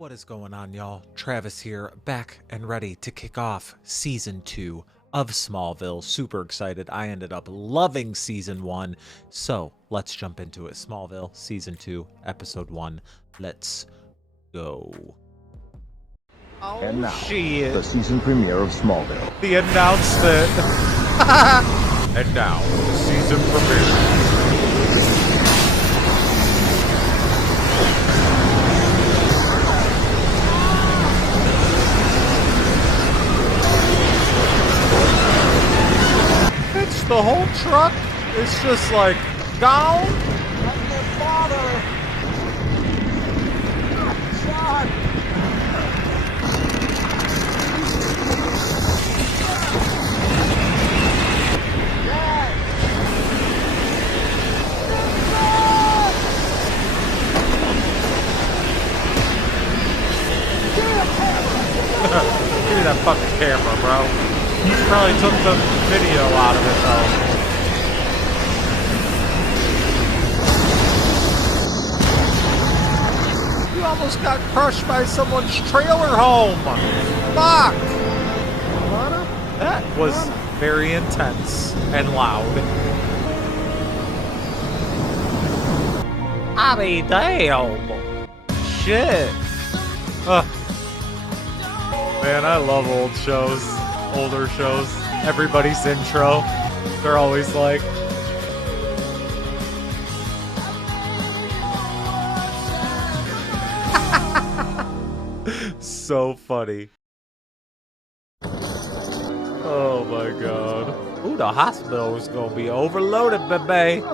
What is going on, y'all? Travis here, back and ready to kick off Season 2 of Smallville. Super excited. I ended up loving Season 1, so let's jump into it. Smallville, Season 2, Episode 1. Let's go. Oh, And now, shit. the season premiere of Smallville. The announcement. And now, the season premiere. The whole truck is just like gone. That's your father! John! Dad! Give me that fucking camera, bro. He probably took the video out of it, though. You almost got crushed by someone's trailer home. Fuck! That was very intense and loud. I mean, damn. Shit. Man, I love old shows. Older shows, everybody's intro, they're always like, so funny. Oh my god. Ooh, the hospital is gonna be overloaded, baby.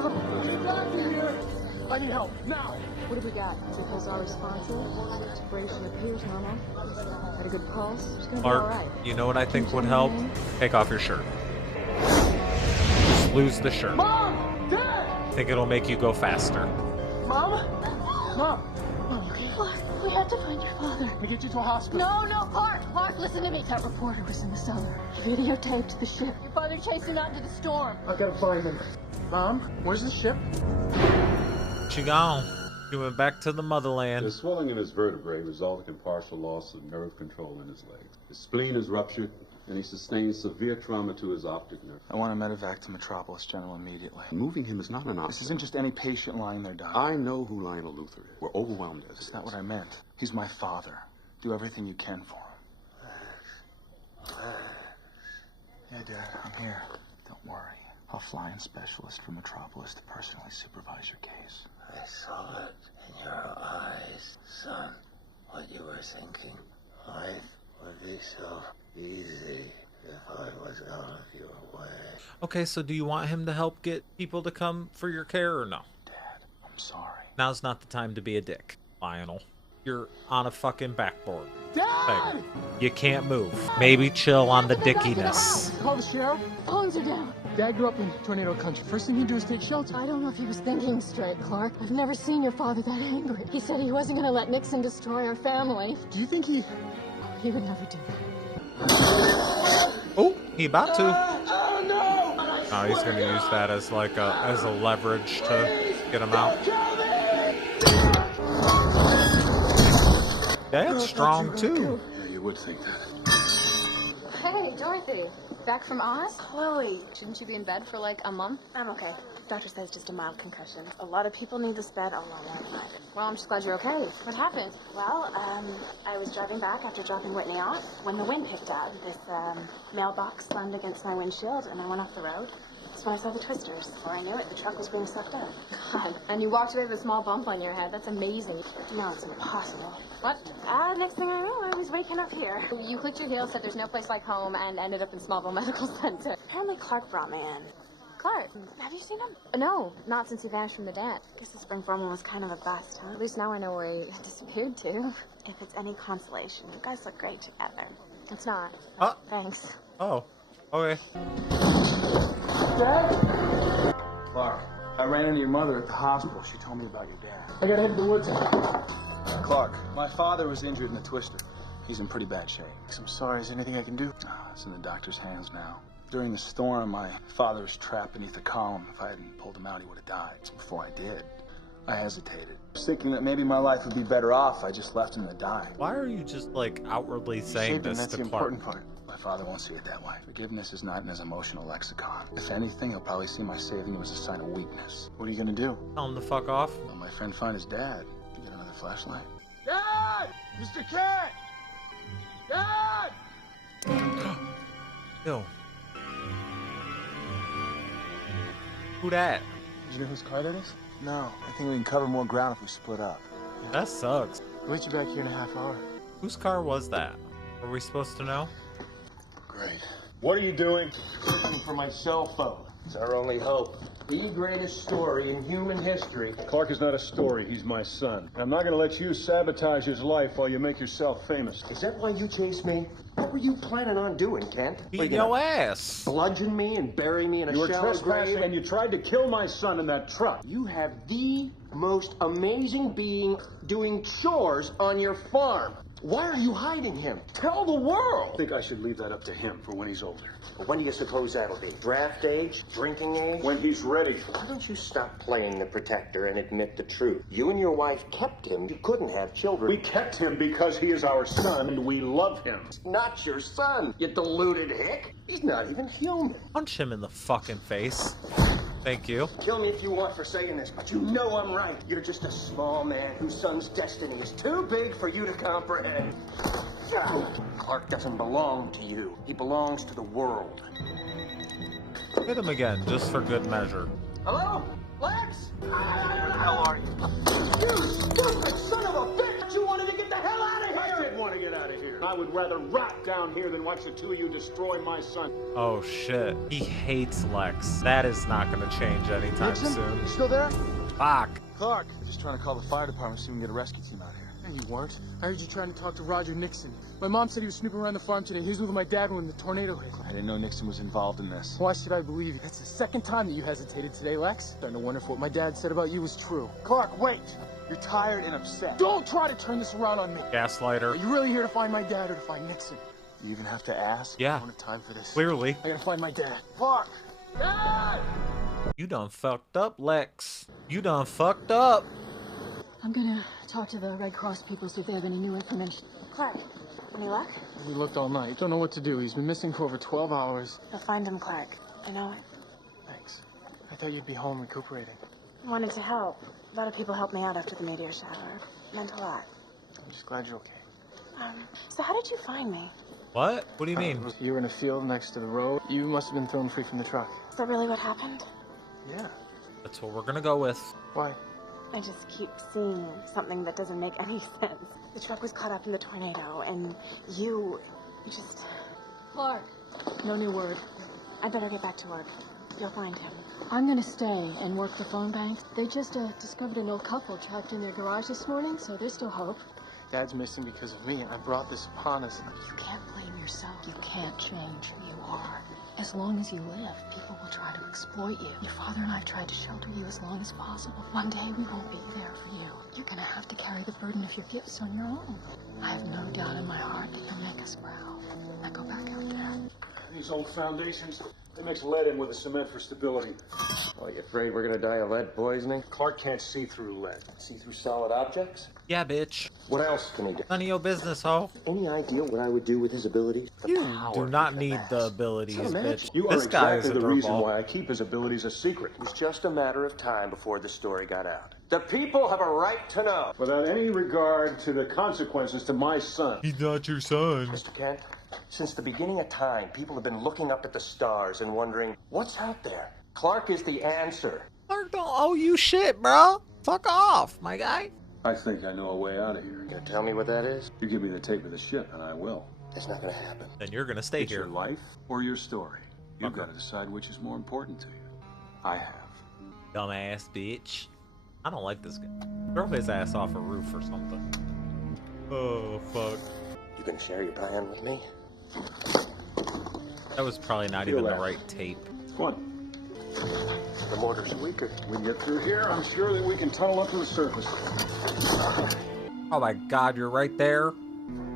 I need help, now! What have we got? Because our responsive, respiration appears normal. Had a good pulse. It's gonna be all Mark, right. you know what I think would help? Take off your shirt. Just lose the shirt. Mom! Dad! I think it'll make you go faster. Mom? Mom! Mom, okay? Clark, we have to find your father. I get you to a hospital. No, Clark, listen to me. That reporter was in the cellar. Videotaped the ship. Your father chased him out into the storm. I gotta find him. Mom, where's the ship? She gone. She went back to the motherland. There's swelling in his vertebrae resulting in partial loss of nerve control in his legs. His spleen is ruptured, and he sustained severe trauma to his optic nerve. I want a medevac to Metropolis General immediately. Moving him is not an This option. isn't just any patient lying there dying. I know who Lionel Luthor is. We're overwhelmed as That's it not is. what I meant. He's my father. Do everything you can for him. Yeah, Dad, I'm here. Don't worry. I'll fly in specialist from Metropolis to personally supervise your case. I saw it in your eyes, son. What you were thinking. Life would be so easy if I was out of your way. Okay, so do you want him to help get people to come for your care or no? Dad, I'm sorry. Now's not the time to be a dick, Lionel. You're on a fucking backboard. Dad! Thing. You can't move. Maybe chill on the dickiness. Call the sheriff. Phones are down. Dad grew up in tornado country. First thing he'd do is take shelter. I don't know if he was thinking straight, Clark. I've never seen your father that angry. He said he wasn't going to let Nixon destroy our family. Do you think he... He would never do that. Oh, he about to. Oh, no! Oh, he's gonna use that as like a leverage to get him out. That's strong too. Yeah, you would think that. Hey, Dorothy. Back from Oz? Chloe, shouldn't you be in bed for like a month? I'm okay. Doctor says just a mild concussion. A lot of people need this bed. Oh, no. Well, I'm just glad you're okay. What happened? Well, I was driving back after dropping Whitney off when the wind picked up. This, mailbox slammed against my windshield and I went off the road. That's when I saw the twisters. Before I knew it, the truck was being sucked up. God, and you walked away with a small bump on your head. That's amazing. No, it's impossible. What? Next thing I know, I was waking up here. You clicked your heels, said there's no place like home, and ended up in Smallville Medical Center. Apparently Clark brought me in. Clark, have you seen him? No, not since he vanished from the dead. Guess the spring foreman was kind of a bust, huh? At least now I know where he disappeared to. If it's any consolation, you guys look great together. It's not. Thanks. Oh, okay. Dad? Clark, I ran into your mother at the hospital. She told me about your dad. I gotta head to the woods. Clark, my father was injured in the twister. He's in pretty bad shape. I'm sorry, is there anything I can do? It's in the doctor's hands now. During the storm, my father was trapped beneath a column. If I hadn't pulled him out, he would have died. Before I did, I hesitated, thinking that maybe my life would be better off if I just left him to die. Why are you just like outwardly saying Shaped him, this that's to the Clark? important part. My father won't see it that way. Forgiveness is not in his emotional lexicon. If anything, he'll probably see my saving him as a sign of weakness. What are you gonna do? Tell him to fuck off. Well, my friend find his dad. You get another flashlight? Dad! Mr. Kent! Dad! Yo. Who that? Do you know whose car that is? No. I think we can cover more ground if we split up. That sucks. I'll meet you back here in a half hour. Whose car was that? Are we supposed to know? Great. What are you doing? Looking for my cell phone. It's our only hope. The greatest story in human history. Clark is not a story, he's my son. And I'm not gonna let you sabotage his life while you make yourself famous. Is that why you chased me? What were you planning on doing, Kent? Beat your ass. Bludgeon me and bury me in a You were shallow trespassing grave? and you tried to kill my son in that truck. You have the most amazing being doing chores on your farm. Why are you hiding him? Tell the I world! think I should leave that up to him for when he's older. Well, when do you suppose that'll be? Draft age? Drinking age? When he's ready. Why don't you stop playing the protector and admit the truth? You and your wife kept him. You couldn't have children. We kept him because he is our son and we love him. Not your son, you deluded hick. He's not even human. Punch him in the fucking face. Thank you. Kill me if you want for saying this, but you know I'm right. You're just a small man whose son's destiny is too big for you to comprehend. Clark doesn't belong to you. He belongs to the world. Hit him again, just for good measure. Hello? Lex? How are you? You stupid son of a bitch! You wanted to get the hell out of I here! did want to get out of here. I would rather rot down here than watch the two of you destroy my son. Oh shit. He hates Lex. That is not gonna change anytime Nixon? soon. You still there? Fuck. Clark. I'm just trying to call the fire department so we can get a rescue team out here. No, you weren't. I heard you trying to talk to Roger Nixon. My mom said he was snooping around the farm today. He was with my dad when the tornado hit. I didn't know Nixon was involved in this. Why should I believe you? That's the second time that you hesitated today, Lex. Starting to wonder if what my dad said about you was true. Clark, wait! You're tired and upset. Don't try to turn this around on me. Are Gaslighter. you really here to find my dad or to find Nixon? You even have to ask? Yeah. I don't have time for this. Clearly. I gotta find my dad. Clark! Dad! You done fucked up, Lex. You done fucked up. I'm gonna talk to the Red Cross people, see if they have any new information. Clark, any luck? We looked all night. Don't know what to do. He's been missing for over 12 hours. You'll find him, Clark. I know it. Thanks. I thought you'd be home recuperating. I wanted to help. A lot of people helped me out after the meteor shower. It meant a lot. I'm just glad you're okay. So how did you find me? What? What do you mean? You were in a field next to the road. You must have been thrown free from the truck. Is that really what happened? Yeah. That's what we're gonna go with. Why? I just keep seeing something that doesn't make any sense. The truck was caught up in the tornado, and you just... Clark, no new word. I'd better get back to work. You'll find him. I'm gonna stay and work the phone banks. They just discovered an old couple trapped in their garage this morning, so there's still hope. Dad's missing because of me, and I brought this upon us. You can't blame yourself. You can't change who you are. As long as you live, people will try to exploit you. Your father and I have tried to shelter you as long as possible. One day we won't be there for you. You're gonna have to carry the burden of your gifts on your own. I have no doubt in my heart that you'll make us proud. Now go back out there. These old foundations, they mix lead in with the cement for stability. Are you afraid we're gonna die of lead poisoning? Clark can't see through lead. See through solid objects? Yeah, bitch. What else can he do? None of your business, ho. Any idea what I would do with his abilities? The You power do not he need amassed. the abilities, It's bitch. You are This guy is exactly a the reason dirtball. why I keep his abilities a secret. It was just a matter of time before the story got out. The people have a right to know. Without any regard to the consequences to my son. He's not your son. Mr. Kent, since the beginning of time, people have been looking up at the stars and wondering, what's out there? Clark is the answer. Clark don't owe you shit, bro. Fuck off, my guy. I think I know a way out of here. You gonna tell me what that is? You give me the tape of the ship and I will. It's not gonna happen. Then you're gonna stay It's your here. life or your story. You've Okay. got to decide which is more important to you. I have. Dumbass bitch. I don't like this guy. Throw his ass off a roof or something. Oh, fuck. You gonna share your plan with me? That was probably not Feel even the that. right tape. Come on. The mortar's weaker. We get through here, I'm sure that we can tunnel up to the surface. Oh my god, you're right there.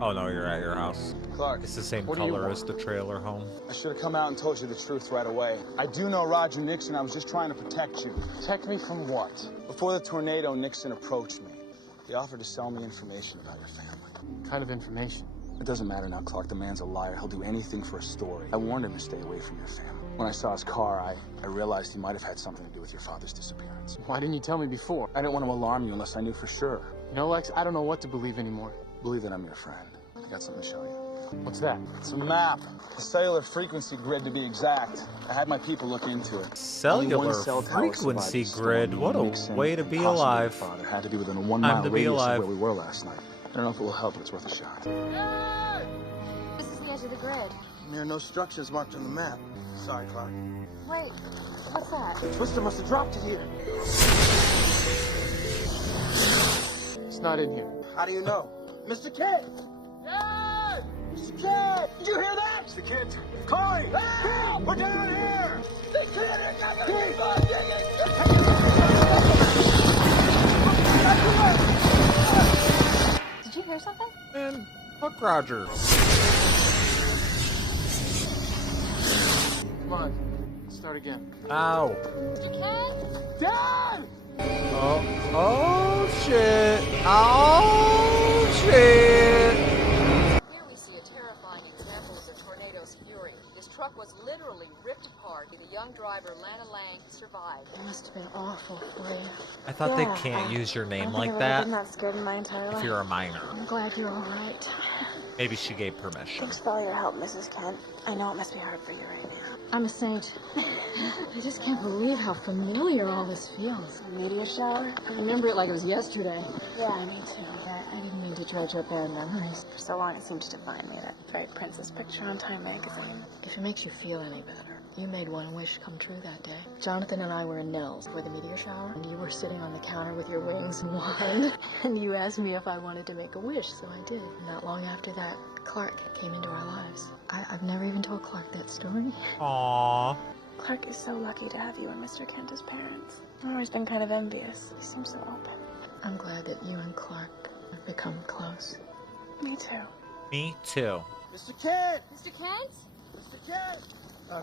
Oh no, you're at your house. Clark, It's the same what do you color want? as the trailer home. I should have come out and told you the truth right away. I do know Roger Nixon. I was just trying to protect you. Protect me from what? Before the tornado, Nixon approached me. He offered to sell me information about your family. What kind of information? It doesn't matter now, Clark. The man's a liar. He'll do anything for a story. I warned him to stay away from your family. When I saw his car, I realized he might have had something to do with your father's disappearance. Why didn't you tell me before? I didn't want to alarm you unless I knew for sure. You know, Lex, I don't know what to believe anymore. Believe that I'm your friend. I got something to show you. What's that? It's a map. A cellular frequency grid, to be exact. I had my people look into it. Cellular Only one cell tower frequency survived the grid. storm. What a Nixon, way to be possibly your alive. father, had to be within a 1 Time mile to be radius alive. of where we were last night. I don't know if it will help, but it's worth a shot. This is the edge of the grid. There are no structures marked on the map. Sorry, Clark. Wait, what's that? Twister must have dropped it here. It's not in here. How do you know? Mr. Kent! Dad! Mr. Kent! Did you hear that? Mr. Kent! Corey! Help! We're down here! The kid is not gonna be Did you hear something? Man, fuck Roger. Come on, let's start again. Ow. Dad! Oh shit. Oh shit. Here we see a terrifying example of the tornado's fury. This truck was literally ripped apart. The young driver, Lana Lang, survived. It must have been awful for you. I thought Yeah, they can't use your I name don't like think I've ever that been that scared in my entire if life. you're a minor. I'm glad you're all right. Maybe she gave permission. Thanks for all your help, Mrs. Kent. I know it must be hard for you right now. I'm a saint. I just can't believe how familiar all this feels. A meteor shower? I remember it like it was yesterday. Yeah, me too. I didn't mean to dredge up bad memories. For so long it seemed to define me, that bright princess picture on Time magazine. If it makes you feel any better, you made one wish come true that day. Jonathan and I were in Nels for the meteor shower, and you were sitting on the counter with your wings and wine. And you asked me if I wanted to make a wish, so I did. Not long after that, Clark came into our lives. I've never even told Clark that story. Aww. Clark is so lucky to have you and Mr. Kent as parents. I've always been kind of envious. He seems so open. I'm glad that you and Clark have become close. Me too. Me too. Mr. Kent! Mr. Kent? Mr. Kent!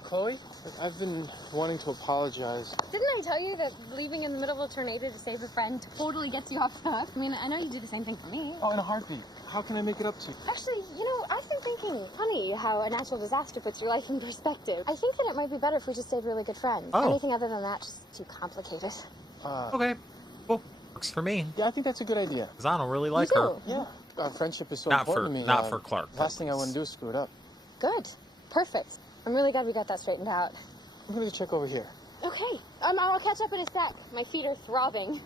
Chloe, I've been wanting to apologize. Didn't I tell you that leaving in the middle of a tornado to save a friend totally gets you off the hook? I mean, I know you do the same thing for me. Oh, in a heartbeat. How can I make it up to you? Actually, you know, I've been thinking, funny how a natural disaster puts your life in perspective. I think that it might be better if we just stayed really good friends. Oh. Anything other than that, just too complicated. Okay. Cool. Works for me. Yeah, I think that's a good idea. Because I don't really like You her. do? Yeah. Friendship is so Not important for- to me. not for Clark, Last thing I please. want to do is screw it up. Good. Perfect. I'm really glad we got that straightened out. I'm going to check over here. Okay. I'll catch up in a sec. My feet are throbbing.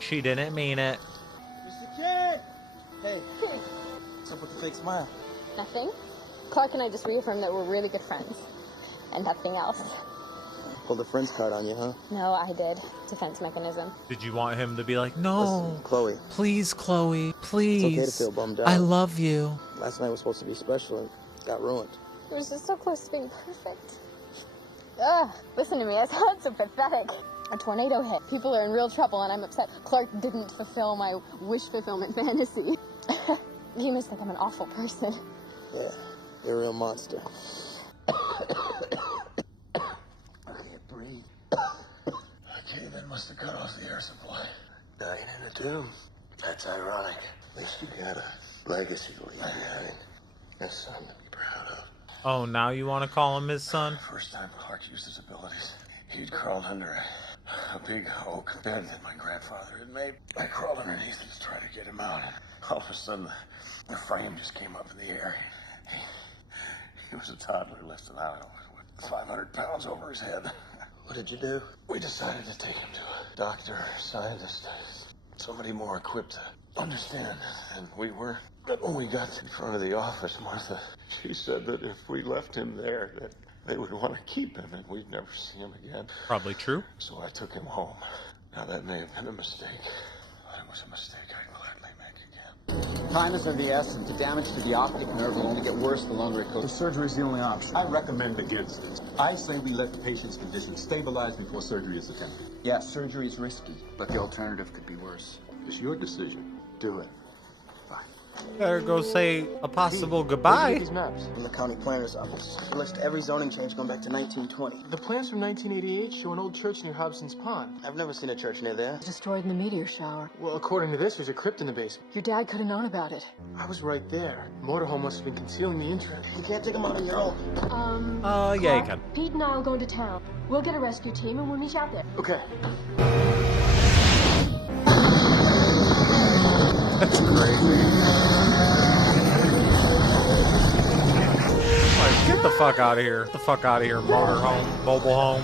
She didn't mean it. Mr. Kent! Hey, what's up with the fake smile? Nothing. Clark and I just reaffirmed that we're really good friends. And nothing else. Pulled the friends card on you, huh? No, I did. Defense mechanism. Did you want him to be like, no, Listen, Chloe, please, Chloe, please. it's okay to feel bummed out. I love you. Last night was supposed to be special and got ruined. It was just so close to being perfect. Ugh, listen to me, I sound so pathetic. A tornado hit. People are in real trouble and I'm upset Clark didn't fulfill my wish fulfillment fantasy. You must think I'm an awful person. Yeah, you're a real monster. I can't breathe. Cave-in must have cut off the air supply. Dying in a tomb. That's ironic. At least you got a legacy to leave behind. A son to be proud of. Oh, now you want to call him his son? First time Clark used his abilities, he'd crawled under a big oak bed that my grandfather had made. I crawled underneath to try to get him out, and all of a sudden, the frame just came up in the air. He was a toddler lifted out with 500 pounds over his head. What did you do? We decided to take him to a doctor, scientist, somebody more equipped to understand than we were. But when we got in front of the office, Martha, she said that if we left him there, that they would want to keep him and we'd never see him again. Probably true. So I took him home. Now that may have been a mistake, but it was a mistake I'd gladly make again. Time is of the essence. The damage to the optic nerve will only get worse the longer it The goes. surgery is the only option. I recommend against it. I say we let the patient's condition stabilize before surgery is attempted. Yeah, surgery is risky, but the alternative could be worse. It's your decision. Do it. Better go say a possible Where'd you goodbye. get these maps? From the county planner's office. It lists every zoning change going back to 1920. The plans from 1988 show an old church near Hobson's Pond. I've never seen a church near there. Destroyed in the meteor shower. Well, according to this, there's a crypt in the basement. Your dad could have known about it. I was right there. Motorhome must have been concealing the entrance. You can't take them out on your own. Yeah, you can. Pete and I will go into town. We'll get a rescue team and we'll meet you out there. Okay. That's crazy. Like, get the fuck out of here. Get the fuck out of here, motorhome, mobile home.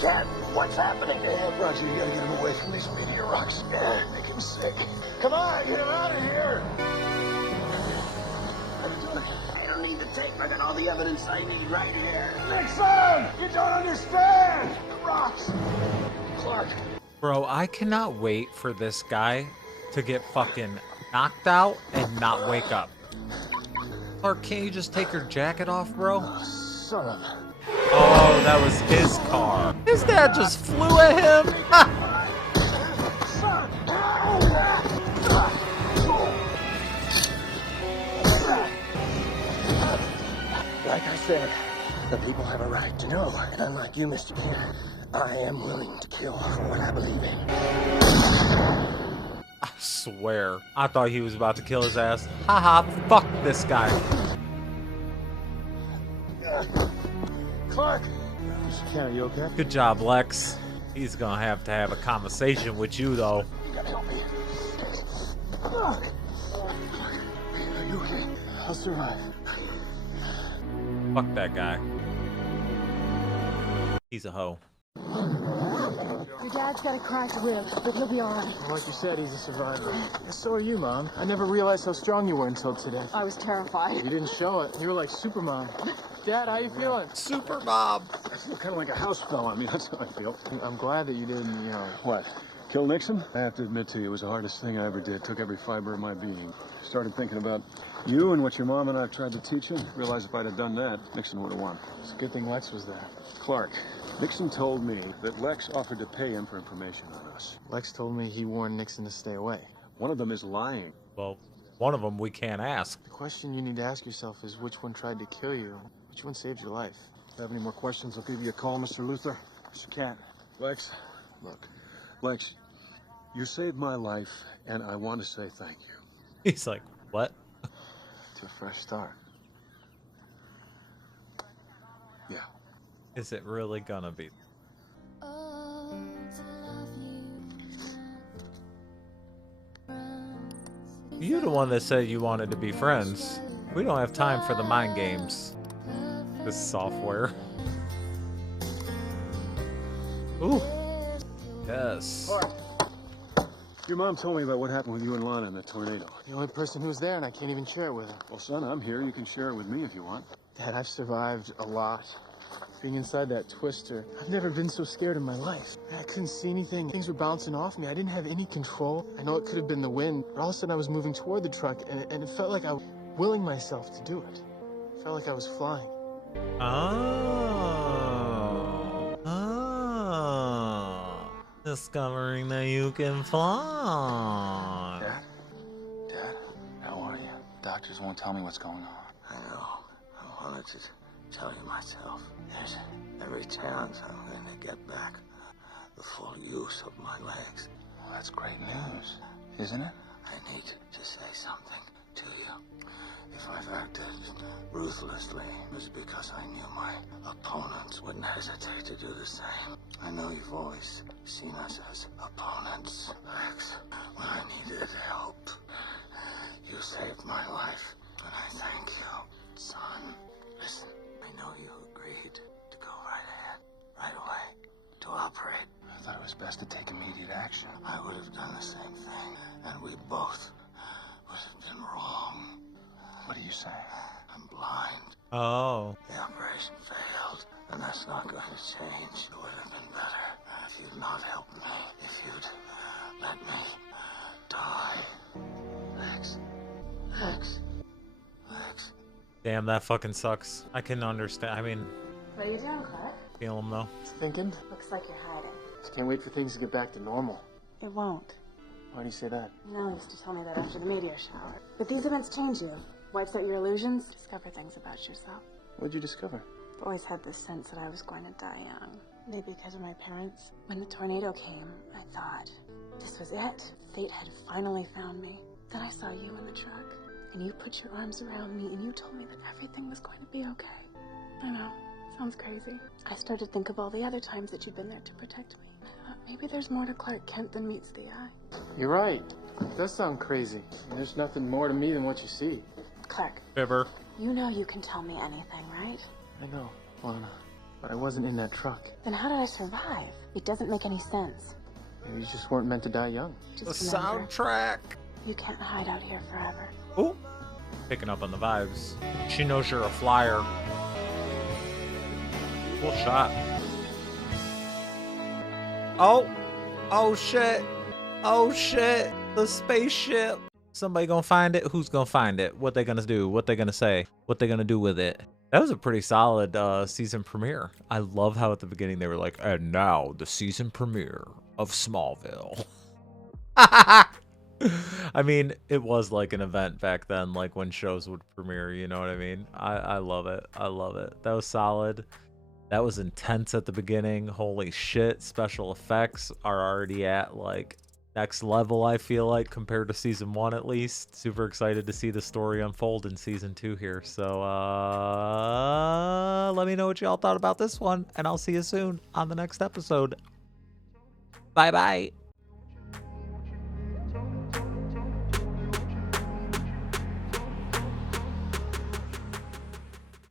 Cat, what's happening there? Roger, you gotta get him away from these meteor rocks. Make him sick. Come on, get him out of here! I don't need the tape. I got all the evidence I need right here. Nixon! You don't understand! The rocks! Clark. Bro, I cannot wait for this guy to get fucking knocked out and not wake up. Clark, can't you just take your jacket off, bro? Son of a... Oh, that was his car. His dad just flew at him. Like I said, the people have a right to know. And unlike you, Mr. King, I am willing to kill for what I believe in. I swear, I thought he was about to kill his ass. Haha, fuck this guy. Clark! Mr. Ken, are you okay? Good job, Lex. He's gonna have to have a conversation with you, though. You gotta help me. Are you okay? I'll survive. Fuck that guy. He's a hoe. Your dad's got a cracked rib, but he'll be alright. Like you said, he's a survivor. And so are you, Mom. I never realized how strong you were until today. I was terrified. You didn't show it. You were like Supermom. Dad, how you feeling? Super Bob. I feel kind of like a house fella. I mean, that's how I feel. I'm glad that you didn't, What? Kill Nixon? I have to admit to you, it was the hardest thing I ever did. Took every fiber of my being. Started thinking about you and what your mom and I tried to teach him. Realized if I'd have done that, Nixon would have won. It's a good thing Lex was there. Clark, Nixon told me that Lex offered to pay him for information on us. Lex told me he warned Nixon to stay away. One of them is lying. Well, one of them we can't ask. The question you need to ask yourself is which one tried to kill you? Which one saved your life? If you have any more questions, I'll give you a call, Mr. Luther. Mr. Cat. Lex, look. Lex, you saved my life, and I want to say thank you. He's like, what? To a fresh start. Yeah. Is it really gonna be? You the one that said you wanted to be friends. We don't have time for the mind games. This software. Ooh. Yes. Your mom told me about what happened with you and Lana in the tornado. The only person who's there, and I can't even share it with her. Well, son, I'm here. You can share it with me if you want. Dad, I've survived a lot. Being inside that twister, I've never been so scared in my life. I couldn't see anything. Things were bouncing off me. I didn't have any control. I know it could have been the wind, but all of a sudden I was moving toward the truck, and it felt like I was willing myself to do it. It felt like I was flying. Oh. Oh. Discovering that you can fly. Dad, how are you? Doctors won't tell me what's going on. I know. I wanted to tell you myself. There's every chance I'm going to get back the full use of my legs. Well, that's great news, isn't it? I need to say something to you. If I've acted ruthlessly, it was because I knew my opponents wouldn't hesitate to do the same. I know you've always seen us as opponents, Rex. When I needed help, you saved my life, and I thank you, son. Listen, I know you agreed to go right ahead, right away, to operate. I thought it was best to take immediate action. I would have done the same thing, and we both would have been wrong. What are you saying? I'm blind. Oh. The operation failed, and that's not going to change. It would have been better if you'd not helped me, if you'd let me die. Lex. Lex. Lex. Damn, that fucking sucks. I can understand. I mean, What are you doing, Clark? feel him though. Thinking? Looks like you're hiding. Just can't wait for things to get back to normal. It won't. Why do you say that? Nell used to tell me that after the meteor shower. But these events change you. Wipes out your illusions. Discover things about yourself. What'd you discover? I've always had this sense that I was going to die young. Maybe because of my parents. When the tornado came, I thought, this was it. Fate had finally found me. Then I saw you in the truck. And you put your arms around me and you told me that everything was going to be okay. I know. Sounds crazy. I started to think of all the other times that you've been there to protect me. I thought maybe there's more to Clark Kent than meets the eye. You're right. It does sound crazy. There's nothing more to me than what you see. Clark, Fibber. you know you can tell me anything, right? I know, Lana. But I wasn't in that truck. Then how did I survive? It doesn't make any sense. You just weren't meant to die young. The Just remember, soundtrack. you can't hide out here forever. Ooh. Picking up on the vibes. She knows you're a flyer. Cool shot. Oh. Oh shit. Oh shit. The spaceship. Somebody gonna find it? Who's gonna find it? What they gonna do? What they gonna say? What they gonna do with it? That was a pretty solid season premiere. I love how at the beginning they were like, and now the season premiere of Smallville. I mean, it was like an event back then, like when shows would premiere, you know what I mean? I love it. I love it. That was solid. That was intense at the beginning. Holy shit. Special effects are already at like next level, I feel like, compared to season 1 at least. Super excited to see the story unfold in season 2 here. So let me know what y'all thought about this one, and I'll see you soon on the next episode. Bye bye.